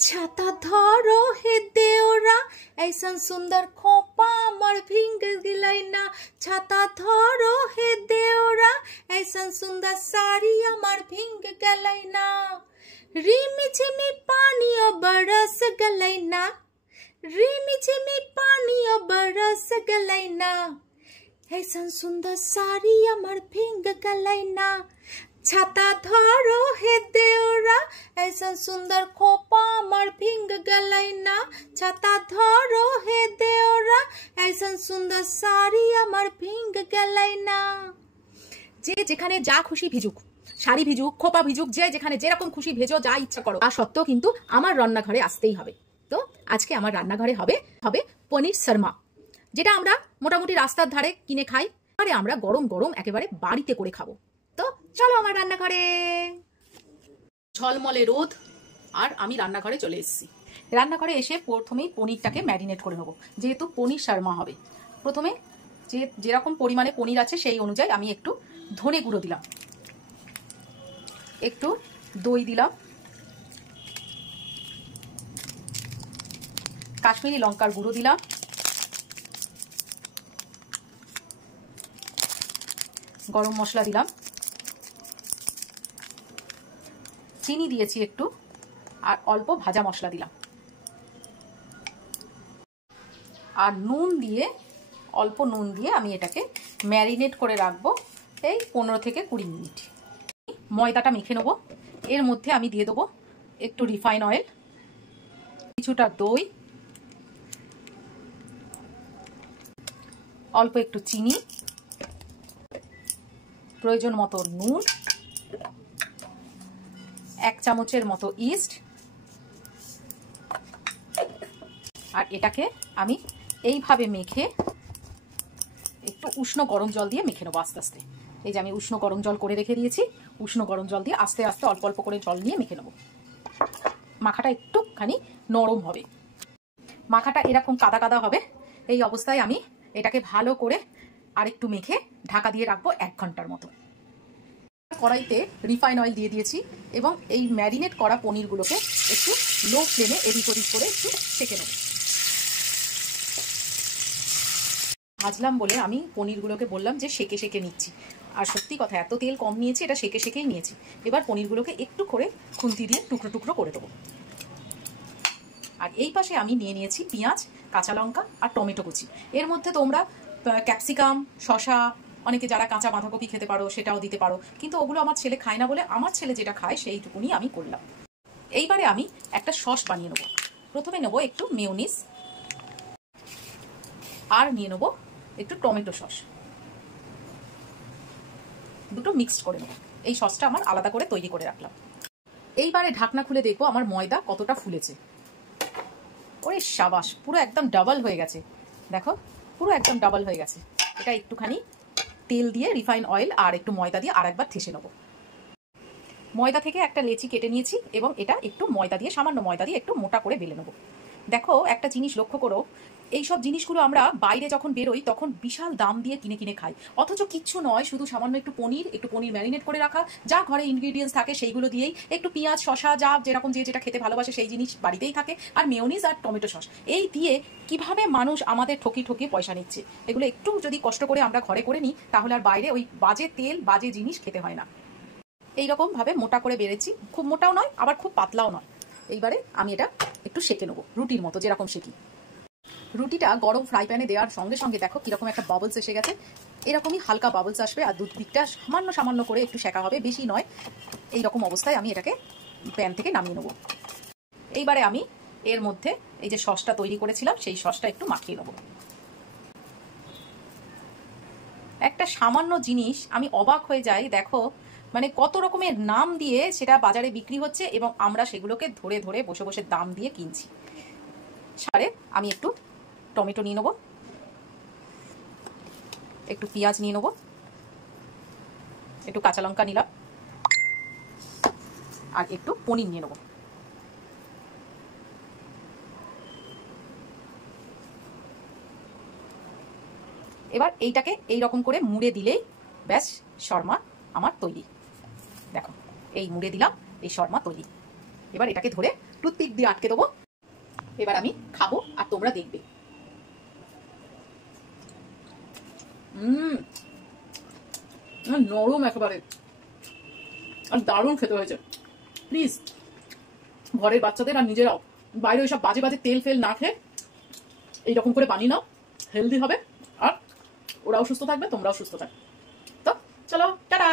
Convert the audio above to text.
छाता धरो हे देवरा ऐसन सुंदर खोपा मर भींग गिलैना। छाता धरो हे देवरा ऐसन सुंदर साड़ी मर भींग गलैना। रिमी झिमी पानी बरस गलैना। रिमी झिमी पानी बरस गलैना। ऐसन सुंदर साड़ी मर भींग गलैना। छाता धरो हे देवरा ऐसा सुंदर खोपा मर भींग गलैना। छाता धरो हे देवरा ऐसा सुंदर साड़ी मर भींग गलैना। जे जेखाने जा खुशी भिजुक, শাড়ি ভিজুক, খোপা ভিজুক, যে যেখানে যেরকম খুশি ভেজো, যা ইচ্ছা করো, তা সত্ত্বেও কিন্তু আমার রান্নাঘরে আসতেই হবে। তো আজকে আমার রান্নাঘরে হবে পনির শর্মা, যেটা আমরা মোটামুটি রাস্তার ধারে কিনে খাই, আরে আমরা গরম গরম একেবারে বাড়িতে করে খাবো। তো চলো আমার রান্নাঘরে। ঝলমলে রোদ আর আমি রান্নাঘরে চলে এসেছি। রান্নাঘরে এসে প্রথমেই পনিরটাকে ম্যারিনেট করে নেবো, যেহেতু পনির শর্মা হবে। প্রথমে যেরকম পরিমাণে পনির আছে সেই অনুযায়ী আমি একটু ধনে গুঁড়ো দিলাম, একটু দই দিলাম, কাশ্মীরি লঙ্কার গুঁড়ো দিলাম, গরম মশলা দিলাম, চিনি দিয়েছি একটু, আর অল্প ভাজা মশলা দিলাম, আর নুন দিয়ে অল্প নুন দিয়ে আমি এটাকে ম্যারিনেট করে রাখবো এই 15 থেকে 20 মিনিট। ময়দাটা মেখে নেবো। এর মধ্যে আমি দিয়ে দেবো একটু রিফাইন অয়েল, কিছুটা দই, অল্প একটু চিনি, প্রয়োজন মতো নুন, 1 চামচের মতো ইস্ট, আর এটাকে আমি এইভাবে মেখে একটু উষ্ণ গরম জল দিয়ে মেখে নেবো আস্তে আস্তে। এই যে আমি উষ্ণ গরম জল করে রেখে দিয়েছি, উষ্ণ গরম জল দিয়ে আস্তে আস্তে অল্প অল্প করে জল নিয়ে মেখে নেবো। মাখাটা একটুখানি নরম হবে, মাখাটা এরকম কাদা কাদা হবে। এই অবস্থায় আমি এটাকে ভালো করে আরেকটু মেখে ঢাকা দিয়ে রাখবো 1 ঘন্টার মতো। কড়াইতে রিফাইন অয়েল দিয়ে দিয়েছি এবং এই ম্যারিনেট করা পনিরগুলোকে একটু লো ফ্লেমে এদিক ওদিক করে একটু সেঁকে নেব। ভাজলাম বলে আমি পনিরগুলোকে বললাম যে সেঁকে সেঁকে নিচ্ছি, আর সত্যি কথা এত তেল কম নিয়েছি, এটা সেঁকে সেঁকেই নিয়েছি। এবার পনিরগুলোকে একটু করে খুন্তি দিয়ে টুকরো টুকরো করে দেবো। আর এই পাশে আমি নিয়ে নিয়েছি পেঁয়াজ, কাঁচা লঙ্কা আর টমেটো কুচি। এর মধ্যে তোমরা ক্যাপসিকাম, শসা, অনেকে যারা কাঁচা বাঁধাকপি খেতে পারো সেটাও দিতে পারো, কিন্তু ওগুলো আমার ছেলে খায় না বলে আমার ছেলে যেটা খায় সেইটুকুনি আমি করলাম। এইবারে আমি একটা সস বানিয়ে নেবো। প্রথমে নেবো একটু মেয়োনিজ, আর নিয়ে নেবো একটু টমেটো সস, দুটো মিক্সড করে নেবো। এই সসটা আমার আলাদা করে তৈরি করে রাখলাম। এইবারে ঢাকনা খুলে দেখবো আমার ময়দা কতটা ফুলেছে। ওরে সাবাস, পুরো একদম ডাবল হয়ে গেছে, দেখো পুরো একদম ডাবল হয়ে গেছে। এটা একটুখানি তেল দিয়ে রিফাইন অয়েল আর একটু ময়দা দিয়ে আরেকবার ঠেসে নেবো। ময়দা থেকে একটা লেচি কেটে নিয়েছি এবং এটা একটু ময়দা দিয়ে, সামান্য ময়দা দিয়ে একটু মোটা করে বেলে নেবো। দেখো একটা জিনিস লক্ষ্য করো, এইসব জিনিসগুলো আমরা বাইরে যখন বেরোই তখন বিশাল দাম দিয়ে কিনে কিনে খাই, অথচ কিচ্ছু নয়, শুধু সামান্য একটু পনির ম্যারিনেট করে রাখা, যা ঘরে ইনগ্রিডিয়েন্টস থাকে সেইগুলো দিয়েই, একটু পেঁয়াজ, শসা, যা যেরকম যে যেটা খেতে ভালোবাসে সেই জিনিস বাড়িতেই থাকে, আর মেয়োনিজ আর টমেটো সস, এই দিয়ে কিভাবে মানুষ আমাদের ঠকিয়ে পয়সা নিচ্ছে। এগুলো একটু যদি কষ্ট করে আমরা ঘরে করে নিই তাহলে আর বাইরে ওই বাজে তেল, বাজে জিনিস খেতে হয় না। এইরকম ভাবে মোটা করে বেড়েছি, খুব মোটাও নয় আবার খুব পাতলাও নয়। এইবারে আমি এটা একটু সেঁকে নেবো, রুটির মতো যেরকম সেঁকি। রুটিটা গরম ফ্রাই প্যানে দেওয়ার সঙ্গে সঙ্গে দেখো কিরকম একটা বাবলস এসে গেছে। এরকমই হালকা বাবলস আসবে, আর দুদিকটা সামান্য সামান্য করে একটু সেঁকা হবে, বেশি নয়। এইরকম অবস্থায় আমি এটাকে প্যান থেকে নামিয়ে নেবো। এইবারে আমি এর মধ্যে এই যে সসটা তৈরি করেছিলাম সেই সসটা একটু মাখিয়ে নেবো। একটা সামান্য জিনিস আমি অবাক হয়ে যাই, দেখো মানে কত রকমের নাম দিয়ে সেটা বাজারে বিক্রি হচ্ছে এবং আমরা সেগুলোকে ধরে ধরে বসে বসে দাম দিয়ে কিনছি। সারে আমি একটু টমেটো নিয়ে নেবো, একটু পেঁয়াজ নিয়ে নেবো, একটু কাঁচা লঙ্কা নিলাম, আর একটু পনির নিয়ে নেবো। এবার এইটাকে এইরকম করে মুড়ে দিলেই ব্যাস শর্মা আমার তৈরি। দেখো এই মুড়ে দিলাম, এই শর্মা তৈরি। এবার এটাকে ধরে টুথপিক দিয়ে আটকে দেবো। এবার আমি খাবো আর তোমরা দেখবে। নরম একেবারে, আর দারুণ খেতে হয়েছে। প্লিজ ঘরের বাচ্চাদের আর নিজেরাও বাইরে ওইসব বাজে বাজে তেল ফেল না খেয়ে এইরকম করে বানিয়ে নাও, হেলদি হবে আর ওরাও সুস্থ থাকবে, তোমরাও সুস্থ থাকবে। তো চলো, টাটা।